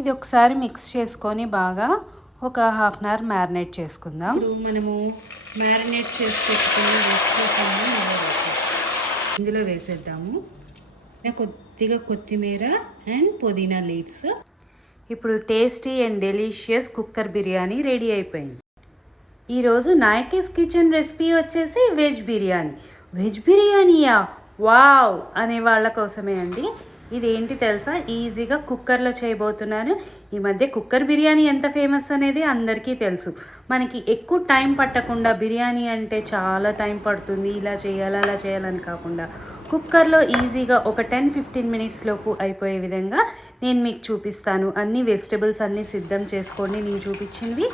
ఇది ఒకసారి మిక్స్ చేసుకొని బాగా ఒక హాఫ్ అన్ అవర్ మ్యారినేట్ చేసుకుందాం. ఇప్పుడు మనము మ్యారినేట్ చేసి పెట్టుకుని ఇందులో వేసేద్దాము. కొద్దిగా కొత్తిమీర అండ్ పుదీనా లీవ్స్. ఇప్పుడు tasty and delicious cooker biryani ready అయిపోయింది. ఈరోజు నాయకీస్ కిచెన్ రెసిపీ వచ్చేసి వెజ్ బిర్యానీ. వెజ్ బిర్యానీయా వావ్ అనే వాళ్ళ కోసమే అండి. ఇదేంటి తెలుసా, ఈజీగా కుక్కర్లో చేయబోతున్నాను. ఈ మధ్య కుక్కర్ బిర్యానీ ఎంత ఫేమస్ అనేది అందరికీ తెలుసు. మనకి ఎక్కువ టైం పట్టకుండా, బిర్యానీ అంటే చాలా టైం పడుతుంది, ఇలా చేయాలి అలా చేయాలని కాకుండా కుక్కర్లో ఈజీగా ఒక 10-15 మినిట్స్ లోపు అయిపోయే విధంగా నేను మీకు చూపిస్తాను. అన్ని వెజిటబుల్స్ అన్నీ సిద్ధం చేసుకోండి. నేను చూపించినవి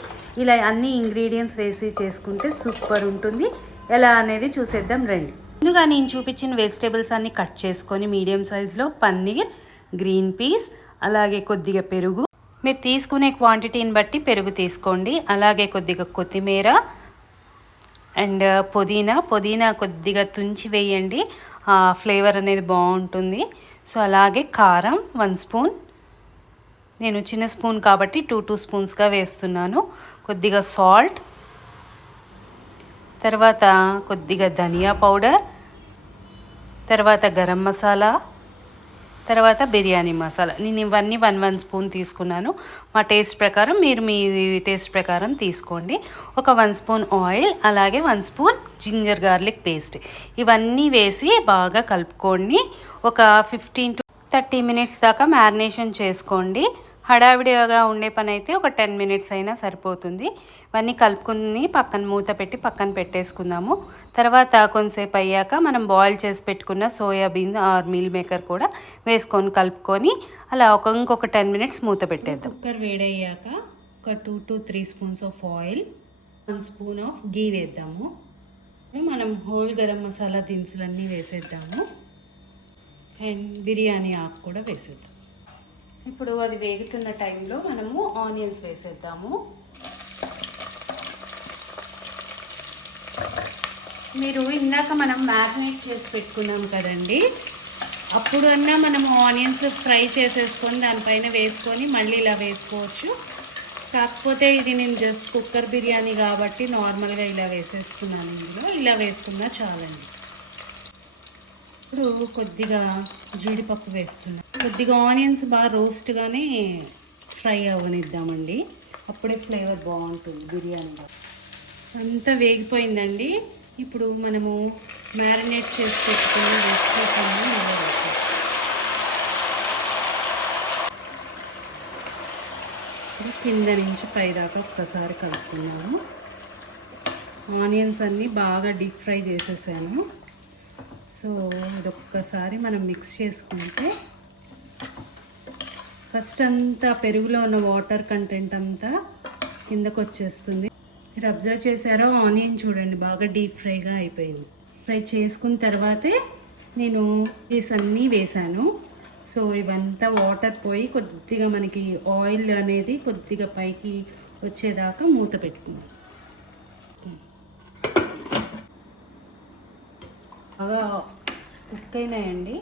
ఇలా అన్ని ఇంగ్రీడియంట్స్ వేసి చేసుకుంటే సూపర్ ఉంటుంది. ఎలా అనేది చూసేద్దాం రండి. ముందుగా నేను చూపించిన వెజిటేబుల్స్ అన్నీ కట్ చేసుకొని మీడియం సైజులో పన్నీర్, గ్రీన్ పీస్, అలాగే కొద్దిగా పెరుగు, మీరు తీసుకునే క్వాంటిటీని బట్టి పెరుగు తీసుకోండి. అలాగే కొద్దిగా కొత్తిమీర అండ్ పుదీనా కొద్దిగా తుంచి వేయండి, ఫ్లేవర్ అనేది బాగుంటుంది. సో అలాగే కారం 1 స్పూన్, నేను చిన్న స్పూన్ కాబట్టి 2 స్పూన్స్గా వేస్తున్నాను. కొద్దిగా సాల్ట్, తర్వాత కొద్దిగా ధనియా పౌడర్, తర్వాత గరం మసాలా, తర్వాత బిర్యానీ మసాలా. నేను ఇవన్నీ 1 స్పూన్ తీసుకున్నాను. మా టేస్ట్ ప్రకారం మీరు మీ టేస్ట్ ప్రకారం తీసుకోండి. ఒక 1 స్పూన్ ఆయిల్, అలాగే 1 స్పూన్ జింజర్ గార్లిక్ పేస్ట్. ఇవన్నీ వేసి బాగా కలుపుకొని ఒక 15-30 మినిట్స్ దాకా మ్యారినేషన్ చేసుకోండి. హడావిడిగా ఉండే పని అయితే ఒక 10 మినిట్స్ అయినా సరిపోతుంది. ఇవన్నీ కలుపుకుని పక్కన మూత పెట్టి పక్కన పెట్టేసుకుందాము. తర్వాత కొంతసేపు అయ్యాక మనం బాయిల్ చేసి పెట్టుకున్న సోయాబీన్ ఆర్ మీల్ మేకర్ కూడా వేసుకొని కలుపుకొని అలా ఇంకొక 10 మినిట్స్ మూత పెట్టేద్దాం. కుక్కర్ వేడయ్యాక ఒక 2-3 spoons of oil, 1 spoon of ghee వేద్దాము. మనం హోల్ గరం మసాలా దినుసులన్నీ వేసేద్దాము అండ్ బిర్యానీ ఆకు కూడా వేసేద్దాం. ఇప్పుడు అది వేగుతున్న టైంలో మనము ఆనియన్స్ వేసేద్దాము. మీరు ఇందాక మనం మ్యారినేట్ చేసి పెట్టుకున్నాం కదండి, అప్పుడు అన్నా మనము ఆనియన్స్ ఫ్రై చేసేసుకొని దానిపైన వేసుకొని మళ్ళీ ఇలా వేసుకోవచ్చు. కాకపోతే ఇది నేను జస్ట్ కుక్కర్ బిర్యానీ కాబట్టి నార్మల్గా ఇలా వేసేస్తున్నాను. ఇందులో ఇలా వేసుకున్నా చాలండి. ఇప్పుడు కొద్దిగా జీడిపప్పు వేస్తున్నాను. కొద్దిగా ఆనియన్స్ బాగా రోస్ట్గానే ఫ్రై అవ్వనిద్దామండి, అప్పుడే ఫ్లేవర్ బాగుంటుంది బిర్యానీలో. అంతా వేగిపోయిందండి. ఇప్పుడు మనము మ్యారినేట్ చేసి పెట్టుకుని కింద నుంచి పై దాకా ఒక్కసారి కలుపుకున్నాము. ఆనియన్స్ అన్నీ బాగా డీప్ ఫ్రై చేసేసాను. సో ఇదొక్కసారి మనం మిక్స్ చేసుకుంటే ఫస్ట్ అంతా పెరుగులో ఉన్న వాటర్ కంటెంట్ అంతా కిందకు వచ్చేస్తుంది. మీరు అబ్జర్వ్ చేశారో ఆనియన్ చూడండి బాగా డీప్ ఫ్రైగా అయిపోయింది. ఫ్రై చేసుకున్న తర్వాతే నేను పీస్ అన్నీ వేసాను. సో ఇవంతా వాటర్ పోయి కొద్దిగా మనకి ఆయిల్ అనేది కొద్దిగా పైకి వచ్చేదాకా మూత పెట్టుకున్నాం. బాగా కుక్ అయినాయండి,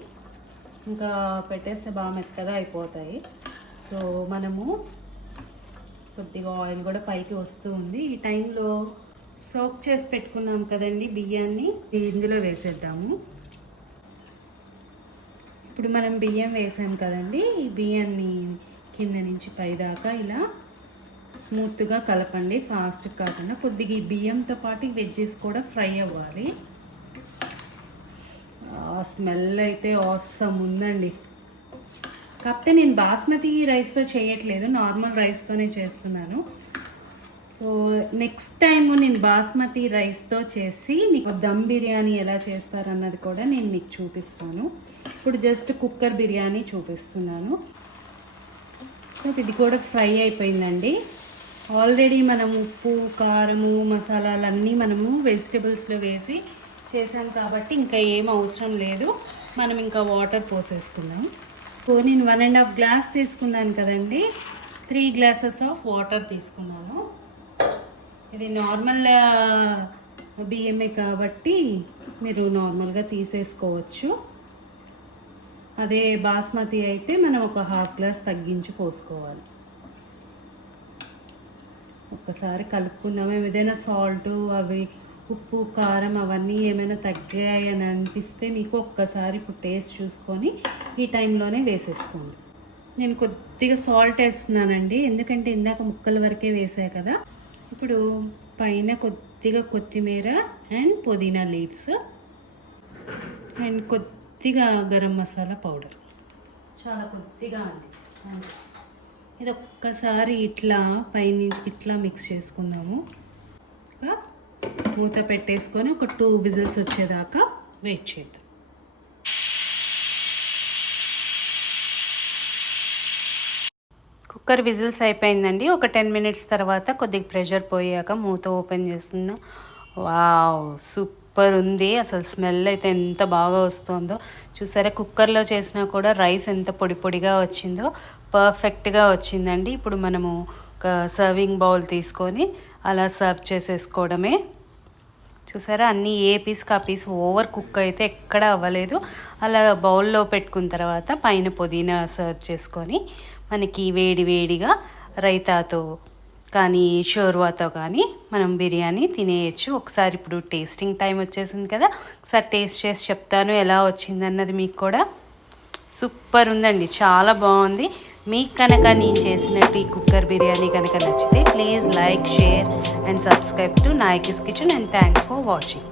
ఇంకా పెట్టేస్తే బాగా మెత్తగా అయిపోతాయి. సో మనము కొద్దిగా ఆయిల్ కూడా పైకి వస్తూ ఉంది. ఈ టైంలో సోక్ చేసి పెట్టుకున్నాం కదండి బియ్యాన్ని, ఇందులో వేసేద్దాము. ఇప్పుడు మనం బియ్యం వేసాం కదండి, ఈ బియ్యాన్ని కింద నుంచి పైదాకా ఇలా స్మూత్గా కలపండి, ఫాస్ట్ కాకుండా. కొద్దిగా ఈ బియ్యంతో పాటు వెజ్జెస్ కూడా ఫ్రై అవ్వాలి. స్మెల్ అయితే ఆసమ్ ఉందండి. కాకపోతే నేను బాస్మతి రైస్తో చేయట్లేదు, నార్మల్ రైస్తోనే చేస్తున్నాను. సో నెక్స్ట్ టైం నేను బాస్మతి రైస్తో చేసి మీకు దమ్ బిర్యానీ ఎలా చేస్తారన్నది కూడా నేను మీకు చూపిస్తాను. ఇప్పుడు జస్ట్ కుక్కర్ బిర్యానీ చూపిస్తున్నాను. సో ఇది కూడా ఫ్రై అయిపోయిందండి. ఆల్రెడీ మనం ఉప్పు, కారము, మసాలాలన్నీ మనము వెజిటబుల్స్లో వేసి చేసాం కాబట్టి ఇంకా ఏం అవసరం లేదు. మనం ఇంకా వాటర్ పోసేసుకుందాం. నేను 1.5 గ్లాస్ తీసుకున్నాను కదండి, 3 గ్లాసెస్ ఆఫ్ వాటర్ తీసుకున్నాను. ఇది నార్మల్ బియ్యమే కాబట్టి మీరు నార్మల్గా తీసేసుకోవచ్చు. అదే బాస్మతి అయితే మనం ఒక హాఫ్ గ్లాస్ తగ్గించి పోసుకోవాలి. ఒక్కసారి కలుపుకుందాము. ఏదైనా సాల్ట్ అవి ఉప్పు కారం అవన్నీ ఏమైనా తగ్గాయని అనిపిస్తే మీకు ఒక్కసారి ఇప్పుడు టేస్ట్ చూసుకొని ఈ టైంలోనే వేసేసుకోండి. నేను కొద్దిగా సాల్ట్ వేస్తున్నానండి, ఎందుకంటే ఇందాక ముక్కల వరకే వేసా కదా. ఇప్పుడు పైన కొద్దిగా కొత్తిమీర అండ్ పుదీనా లీవ్స్ అండ్ కొద్దిగా గరం మసాలా పౌడర్, చాలా కొద్దిగా అండి. ఇది ఒక్కసారి ఇట్లా పైనుంచి ఇట్లా మిక్స్ చేసుకుందాము. మూత పెట్టేసుకొని ఒక 2 విజిల్స్ వచ్చేదాకా వెయిట్ చేద్దాం. కుక్కర్ విజిల్స్ అయిపోయిందండి. ఒక 10 మినిట్స్ తర్వాత కొద్దిగా ప్రెషర్ పోయాక మూత ఓపెన్ చేస్తున్నా. వావ్, సూపర్ ఉంది. అసలు స్మెల్ అయితే ఎంత బాగా వస్తుందో చూసారా. కుక్కర్లో చేసినా కూడా రైస్ ఎంత పొడి పొడిగా వచ్చిందో పర్ఫెక్ట్గా వచ్చిందండి. ఇప్పుడు మనము ఒక సర్వింగ్ బౌల్ తీసుకొని అలా సర్వ్ చేసేసుకోవడమే. చూసారా, అన్నీ ఏ పీస్కి ఆ పీస్ ఓవర్ కుక్ అయితే ఎక్కడ అవ్వలేదు. అలా బౌల్లో పెట్టుకున్న తర్వాత పైన పుదీనా సర్వ్ చేసుకొని మనకి వేడి వేడిగా రైతాతో కానీ షోర్వాతో కానీ మనం బిర్యానీ తినేయచ్చు. ఒకసారి ఇప్పుడు టేస్టింగ్ టైం వచ్చేసింది కదా, ఒకసారి టేస్ట్ చేసి చెప్తాను ఎలా వచ్చిందన్నది. మీకు కూడా సూపర్ ఉందండి, చాలా బాగుంది. మీకు కనుక నేను చేసినట్టు ఈ కుక్కర్ బిర్యానీ కనుక నచ్చితే please like, share and subscribe to Nayaki's kitchen and thanks for watching.